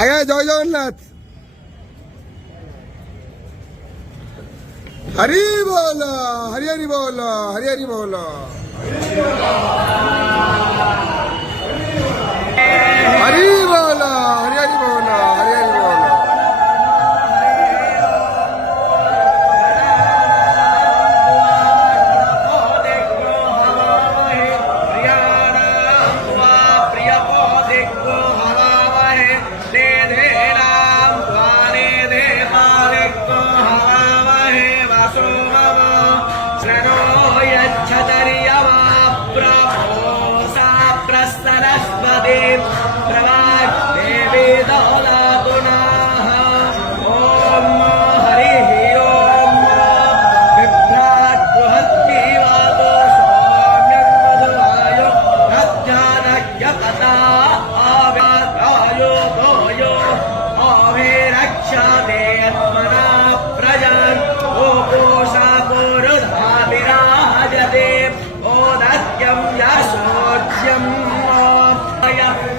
আগে জয় জগন্নাথ। হরি বল, হরি হরি বল, হরি হরি বল, হরি বল, হরি হরি বল, হরি হরি বল।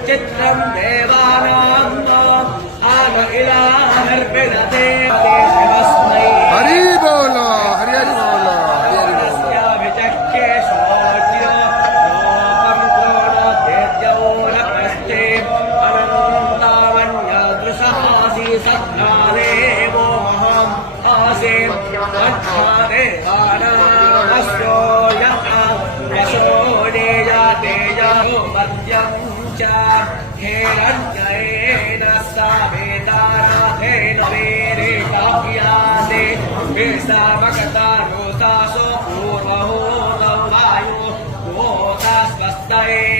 चित्रं देवानां आन इलाहर्पिणते देवस्मै हरि बोल, हरि हरि बोल, हरि हरि बोल। विचक्के शोच्य लोपं कोणतेजौरपस्ते अनन्तावन्यादृशहासि सद्धादेवोऽहम् आसे मध्यादेवानामस्यो यः वशो नेयातेजो मद्यं हेरण्येन सावेदाराधेन वेरे काव्यासे वेसामकता रोतासो पूर्वहो वायो रोता स्वस्तये